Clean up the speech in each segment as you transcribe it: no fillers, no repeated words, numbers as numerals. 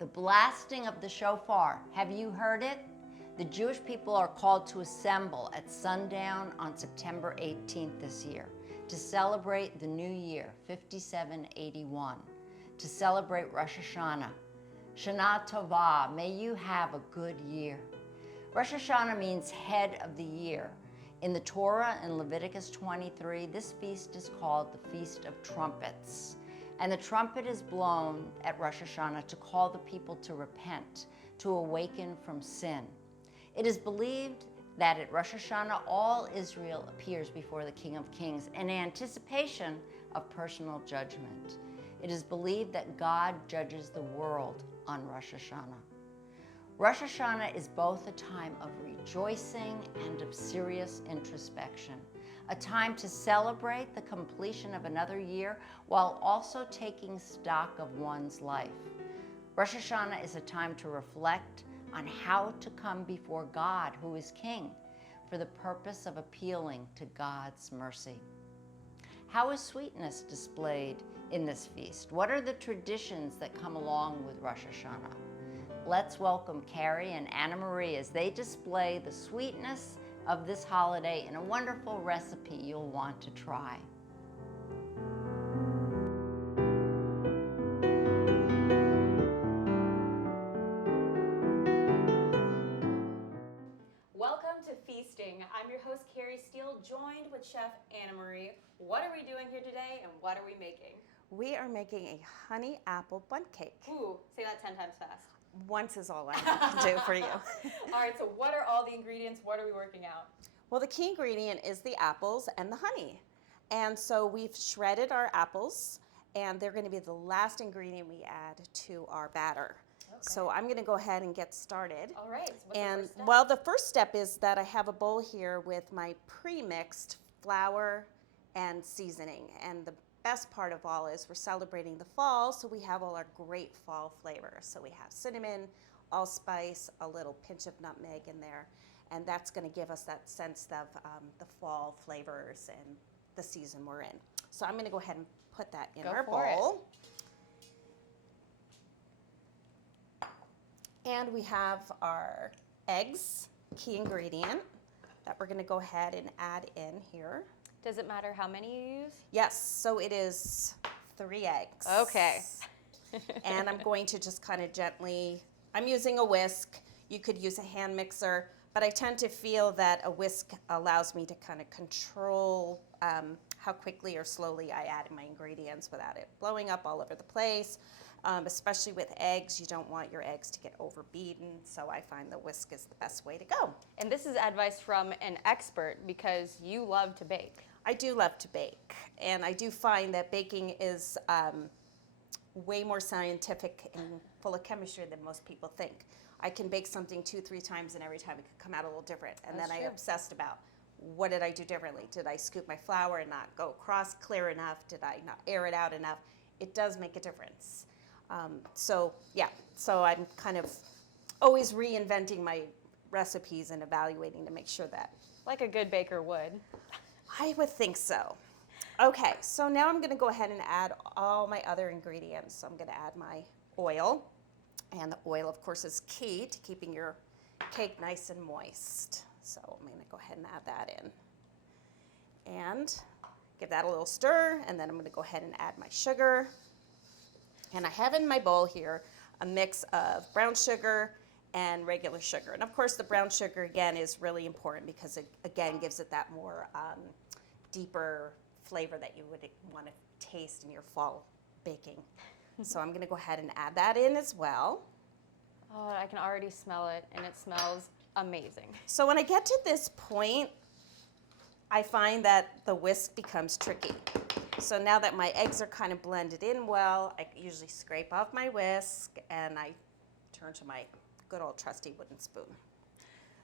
The blasting of the shofar. Have you heard it? The Jewish people are called to assemble at sundown on September 18th this year to celebrate the new year, 5781, to celebrate Rosh Hashanah. Shana Tova, may you have a good year. Rosh Hashanah means head of the year. In the Torah, in Leviticus 23, this feast is called the Feast of Trumpets. And the trumpet is blown at Rosh Hashanah to call the people to repent, to awaken from sin. It is believed that at Rosh Hashanah, all Israel appears before the King of Kings in anticipation of personal judgment. It is believed that God judges the world on Rosh Hashanah. Rosh Hashanah is both a time of rejoicing and of serious introspection, a time to celebrate the completion of another year while also taking stock of one's life. Rosh Hashanah is a time to reflect on how to come before God, who is King, for the purpose of appealing to God's mercy. How is sweetness displayed in this feast? What are the traditions that come along with Rosh Hashanah? Let's welcome Carrie and Anna Marie as they display the sweetness of this holiday in a wonderful recipe you'll want to try. Welcome to Feasting. I'm your host, Carrie Steele, joined with Chef Anna Marie. What are we doing here today and what are we making? We are making a honey apple bundt cake. Ooh, say that 10 times fast. Once is all I have to do for you. All right, so what are all the ingredients? What are we working out? Well, the key ingredient is the apples and the honey. And so we've shredded our apples, and they're going to be the last ingredient we add to our batter. Okay. So I'm going to go ahead and get started. All right, so what's and the first step? Well, the first step is that I have a bowl here with my pre-mixed flour and seasoning. And the best part of all is we're celebrating the fall, so we have all our great fall flavors. So we have cinnamon, allspice, a little pinch of nutmeg in there, and that's going to give us that sense of the fall flavors and the season we're in. So I'm going to go ahead and put that in our bowl. And we have our eggs, key ingredient, that we're going to go ahead and add in here. Does it matter how many you use? Yes, so it is 3 eggs. Okay. And I'm going to just kind of gently, I'm using a whisk. You could use a hand mixer, but I tend to feel that a whisk allows me to kind of control how quickly or slowly I add my ingredients without it blowing up all over the place. Especially with eggs, you don't want your eggs to get overbeaten, so I find the whisk is the best way to go. And this is advice from an expert because you love to bake. I do love to bake, and I do find that baking is way more scientific and full of chemistry than most people think. I can bake something 2-3 times, and every time it can come out a little different. And That's then true. I obsessed about, what did I do differently? Did I scoop my flour and not go cross clear enough? Did I not air it out enough? It does make a difference. So I'm kind of always reinventing my recipes and evaluating to make sure that. Like a good baker would. I would think so. Okay, so now I'm going to go ahead and add all my other ingredients. So I'm going to add my oil, and the oil, of course, is key to keeping your cake nice and moist. So I'm going to go ahead and add that in. And give that a little stir, and then I'm going to go ahead and add my sugar. And I have in my bowl here a mix of brown sugar and regular sugar. And of course, the brown sugar, again, is really important because it, again, gives it that more deeper flavor that you would want to taste in your fall baking. So I'm going to go ahead and add that in as well. Oh, I can already smell it, and it smells amazing. So when I get to this point, I find that the whisk becomes tricky. So now that my eggs are kind of blended in well, I usually scrape off my whisk and I turn to my good old trusty wooden spoon.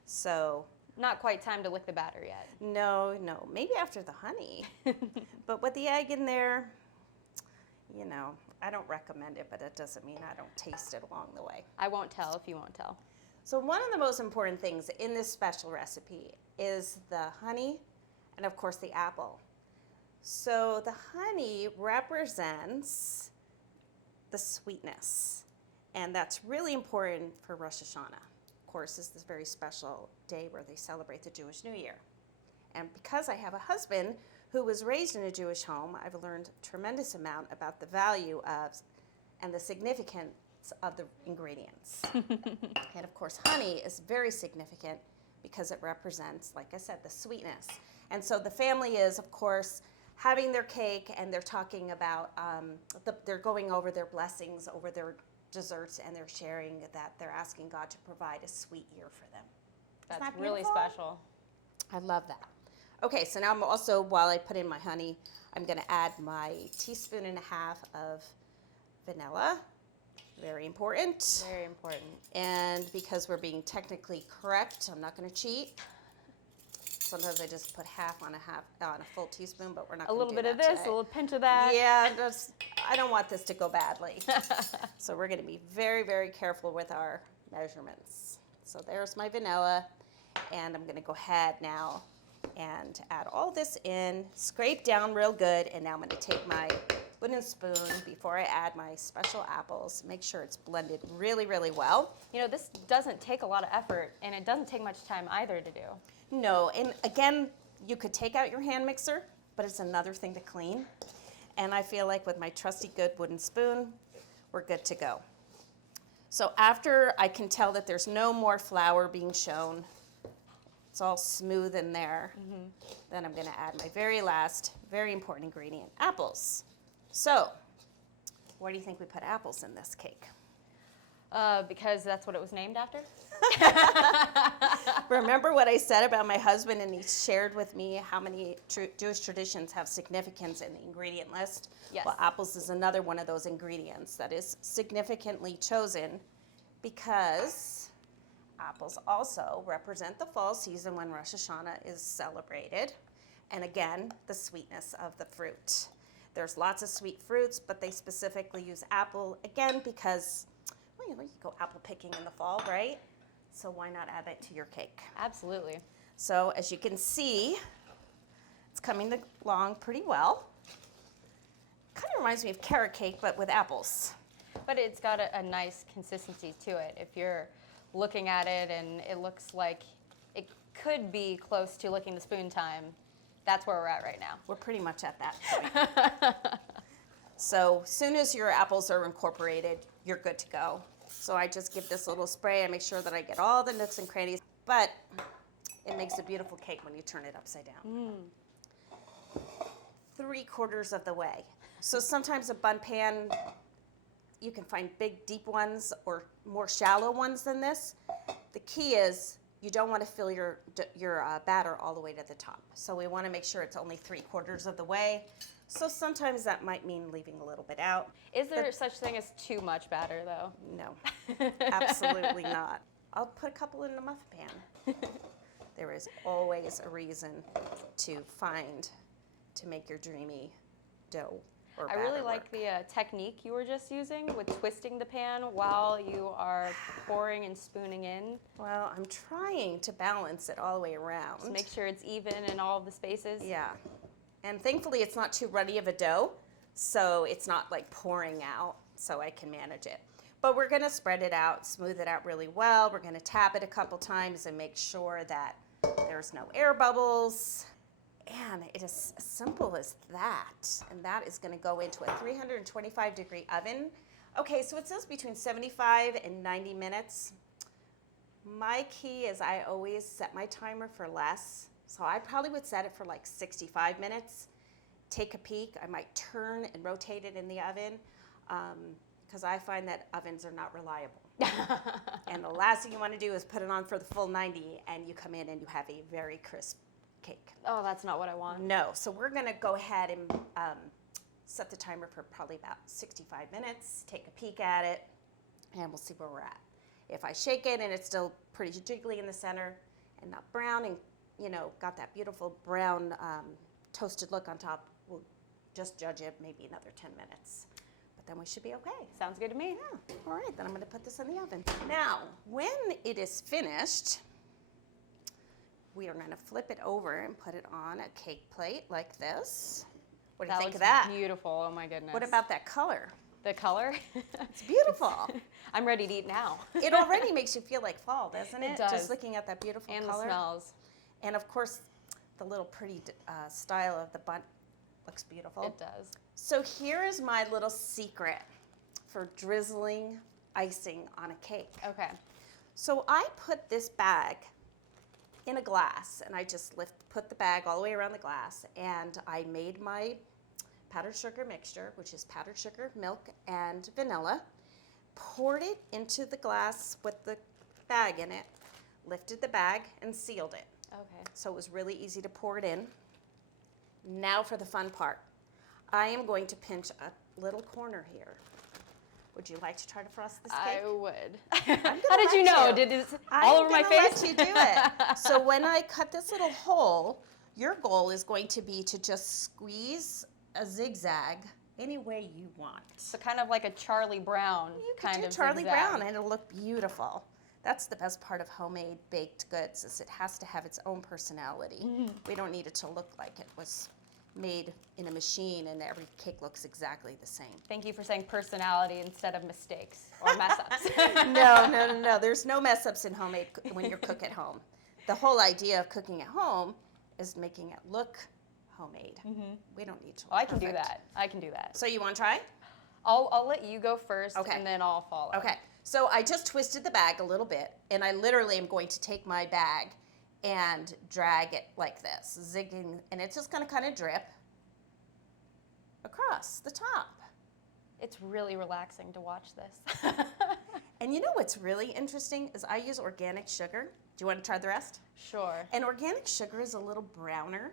So Not quite time to lick the batter yet. no, maybe after the honey. But with the egg in there, I don't recommend it, but it doesn't mean I don't taste it along the way. I won't tell if you won't tell. So one of the most important things in this special recipe is the honey and, of course, the apple. So the honey represents the sweetness, And that's really important for Rosh Hashanah. Of course, it's this very special day where they celebrate the Jewish New Year. And because I have a husband who was raised in a Jewish home, I've learned a tremendous amount about the value of and the significance of the ingredients. And of course, honey is very significant because it represents, like I said, the sweetness. And so the family is, of course, having their cake, and they're talking about, they're going over their blessings over their desserts, and they're sharing that they're asking God to provide a sweet year for them. Isn't That's that really beautiful? special. I love that. Okay, so now I'm also, while I put in my honey, I'm going to add my 1.5 teaspoons of vanilla. Very important. Very important. And because we're being technically correct, I'm not going to cheat. Sometimes I just put half on a full teaspoon, but we're not A going to little do bit of that this, today. a little pinch of that. Yeah, I don't want this to go badly. So we're going to be very, very careful with our measurements. So there's my vanilla, and I'm going to go ahead now and add all this in, scrape down real good, and now I'm going to take my wooden spoon before I add my special apples, make sure it's blended really, really well. You know, this doesn't take a lot of effort, and it doesn't take much time either to do. No, and again, you could take out your hand mixer, but it's another thing to clean. And I feel like with my trusty good wooden spoon, we're good to go. So after I can tell that there's no more flour being shown, it's all smooth in there, then I'm gonna add my very last, very important ingredient, apples. So, why do you think we put apples in this cake? Because that's what it was named after? Remember what I said about my husband, and he shared with me how many Jewish traditions have significance in the ingredient list? Yes. Well, apples is another one of those ingredients that is significantly chosen because apples also represent the fall season when Rosh Hashanah is celebrated, and again, the sweetness of the fruit. There's lots of sweet fruits, but they specifically use apple, again, because, well, you go apple picking in the fall, right? So why not add that to your cake? Absolutely. So as you can see, it's coming along pretty well. Kind of reminds me of carrot cake, but with apples. But it's got a nice consistency to it. If you're looking at it and it looks like it could be close to licking the spoon time, that's where we're at right now. We're pretty much at that point. So as soon as your apples are incorporated, you're good to go. So I just give this a little spray. I make sure that I get all the nooks and crannies, but it makes a beautiful cake when you turn it upside down. 3/4 of the way. So sometimes a Bundt pan, you can find big, deep ones or more shallow ones than this. The key is you don't want to fill your batter all the way to the top. So we want to make sure it's only 3/4 of the way. So sometimes that might mean leaving a little bit out. Is there such thing as too much batter, though? No, absolutely not. I'll put a couple in the muffin pan. There is always a reason to make your dreamy dough or I batter really like work. the technique you were just using with twisting the pan while you are pouring and spooning in. Well, I'm trying to balance it all the way around. To make sure it's even in all of the spaces. Yeah. And thankfully it's not too runny of a dough, so it's not like pouring out, so I can manage it. But we're gonna spread it out, smooth it out really well. We're gonna tap it a couple times and make sure that there's no air bubbles. And it is as simple as that. And that is gonna go into a 325-degree oven. Okay, so it says between 75 and 90 minutes. My key is I always set my timer for less. So I probably would set it for like 65 minutes. Take a peek. I might turn and rotate it in the oven because I find that ovens are not reliable. And the last thing you want to do is put it on for the full 90 and you come in and you have a very crisp cake. Oh, that's not what I want. No, so we're gonna go ahead and set the timer for probably about 65 minutes, take a peek at it, and we'll see where we're at. If I shake it and it's still pretty jiggly in the center and not brown and got that beautiful brown toasted look on top, we'll just judge it maybe another 10 minutes. But then we should be okay. Sounds good to me. Yeah, all right, then I'm gonna put this in the oven. Now, when it is finished, we are gonna flip it over and put it on a cake plate like this. What do you think of that? Beautiful. Oh my goodness. What about that color? The color? It's beautiful. I'm ready to eat now. It already makes you feel like fall, doesn't it? It does. Just looking at that beautiful And color. the smells. And of course, the little pretty style of the Bundt looks beautiful. It does. So here is my little secret for drizzling icing on a cake. Okay. So I put this bag in a glass, and I just put the bag all the way around the glass, and I made my powdered sugar mixture, which is powdered sugar, milk, and vanilla, poured it into the glass with the bag in it, lifted the bag, and sealed it. Okay. So it was really easy to pour it in. Now for the fun part. I am going to pinch a little corner here. Would you like to try to frost this cake? I would. gonna How did you let know? you. Did it all over my face? I'm gonna let you do it. So when I cut this little hole, your goal is going to be to just squeeze a zigzag any way you want. So kind of like a Charlie Brown You kind can do of Charlie zigzag. Brown and it'll look beautiful. That's the best part of homemade baked goods is it has to have its own personality. Mm-hmm. We don't need it to look like it was made in a machine and every cake looks exactly the same. Thank you for saying personality instead of mistakes or mess ups. No. There's no mess ups in homemade when you cook at home. The whole idea of cooking at home is making it look homemade. We don't need to look Oh, I can do perfect. that. I can do that. So you want to try? I'll let you go first, Okay. and then I'll follow. Okay. So I just twisted the bag a little bit, and I literally am going to take my bag and drag it like this, zigging, and it's just going to kind of drip across the top. It's really relaxing to watch this. And you know what's really interesting is I use organic sugar. Do you want to try the rest? Sure. And organic sugar is a little browner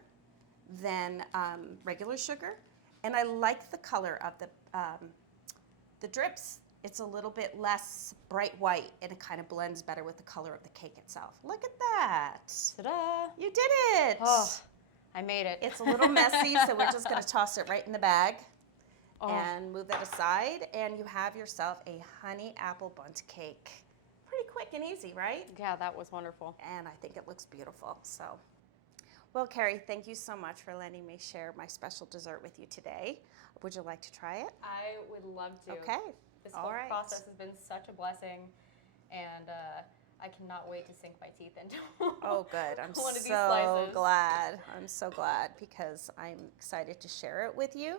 than regular sugar, and I like the color of the drips. It's a little bit less bright white, and it kind of blends better with the color of the cake itself. Look at that. Ta-da! You did it. Oh, I made it. It's a little messy, so we're just going to toss it right in the bag Oh. and move that aside, and you have yourself a honey apple bundt cake. Pretty quick and easy, right? Yeah, that was wonderful. And I think it looks beautiful. So, well, Carrie, thank you so much for letting me share my special dessert with you today. Would you like to try it? I would love to. Okay. This All whole right. process has been such a blessing, and I cannot wait to sink my teeth into Oh, good. I'm one of these so slices. glad. I'm so glad because I'm excited to share it with you.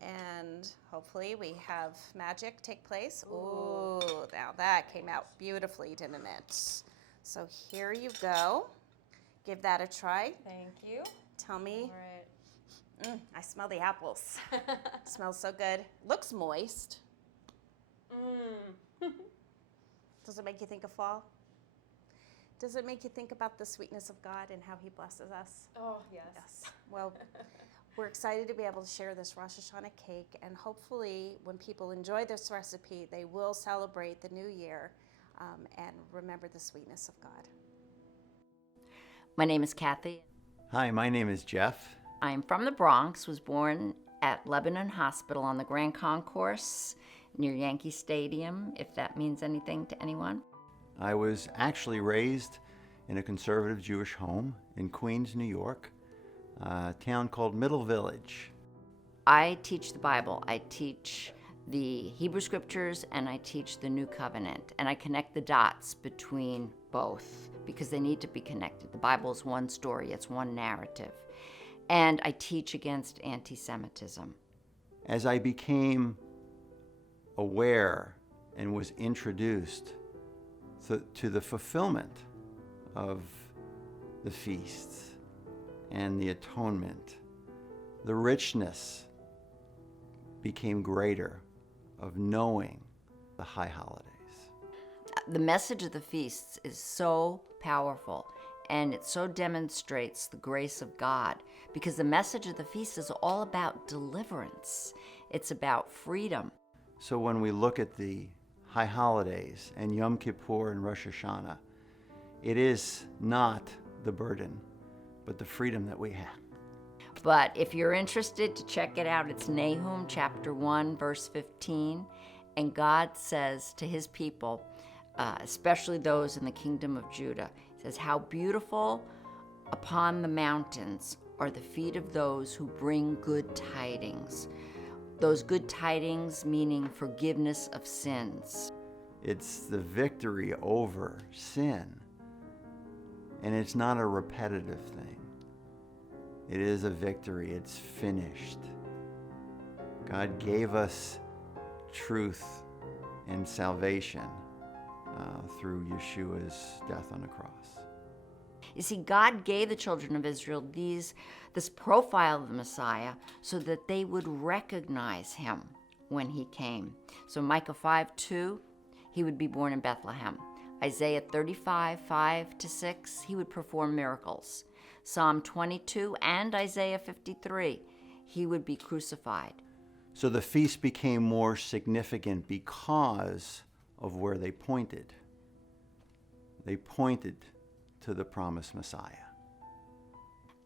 And hopefully we have magic take place. Ooh, now that came out beautifully, didn't it? So here you go. Give that a try. Thank you. Tell me. All right. I smell the apples. Smells so good. Looks moist. Does it make you think of fall? Does it make you think about the sweetness of God and how He blesses us? Oh, yes. Yes. Well, we're excited to be able to share this Rosh Hashanah cake, and hopefully when people enjoy this recipe, they will celebrate the new year and remember the sweetness of God. My name is Cathy. Hi, my name is Jeff. I'm from the Bronx, was born at Lebanon Hospital on the Grand Concourse near Yankee Stadium, if that means anything to anyone. I was actually raised in a conservative Jewish home in Queens, New York, a town called Middle Village. I teach the Bible. I teach the Hebrew Scriptures and I teach the New Covenant. And I connect the dots between both because they need to be connected. The Bible is one story, it's one narrative. And I teach against anti-Semitism. As I became aware and was introduced to the fulfillment of the feasts and the atonement, the richness became greater of knowing the high holidays. The message of the feasts is so powerful and it so demonstrates the grace of God because the message of the feast is all about deliverance. It's about freedom. So when we look at the high holidays and Yom Kippur and Rosh Hashanah, it is not the burden, but the freedom that we have. But if you're interested to check it out, it's Nahum chapter 1, verse 15. And God says to his people, especially those in the kingdom of Judah, he says, how beautiful upon the mountains are the feet of those who bring good tidings. Those good tidings meaning forgiveness of sins. It's the victory over sin. And it's not a repetitive thing. It is a victory. It's finished. God gave us truth and salvation through Yeshua's death on the cross. You see, God gave the children of Israel this profile of the Messiah so that they would recognize him when he came. So Micah 5:2, he would be born in Bethlehem. Isaiah 35:5-6, he would perform miracles. Psalm 22 and Isaiah 53, he would be crucified. So the feast became more significant because of where they pointed. They pointed to the promised Messiah.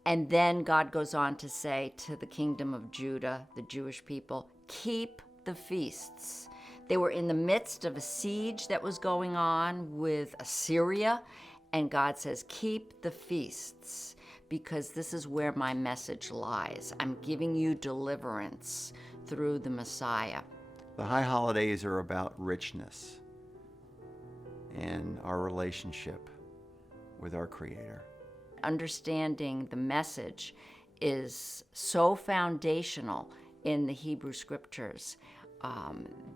And then God goes on to say to the kingdom of Judah, the Jewish people, keep the feasts. They were in the midst of a siege that was going on with Assyria, and God says, keep the feasts, because this is where my message lies. I'm giving you deliverance through the Messiah. The high holidays are about richness and our relationship with our Creator. Understanding the message is so foundational in the Hebrew scriptures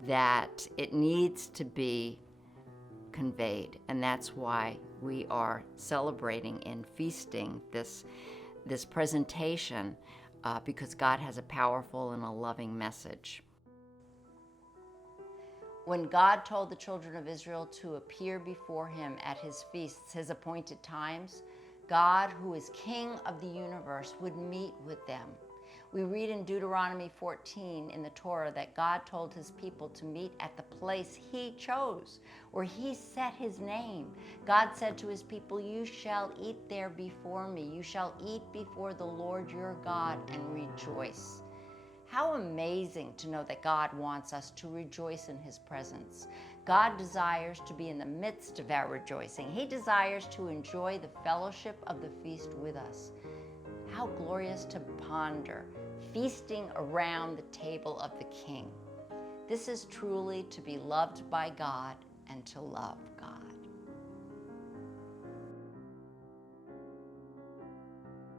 that it needs to be conveyed. And that's why we are celebrating and feasting this presentation because God has a powerful and a loving message. When God told the children of Israel to appear before him at his feasts, his appointed times, God, who is King of the universe, would meet with them. We read in Deuteronomy 14 in the Torah that God told his people to meet at the place he chose, where he set his name. God said to his people, you shall eat there before me. You shall eat before the Lord your God and rejoice. How amazing to know that God wants us to rejoice in his presence. God desires to be in the midst of our rejoicing. He desires to enjoy the fellowship of the feast with us. How glorious to ponder, feasting around the table of the King. This is truly to be loved by God and to love God.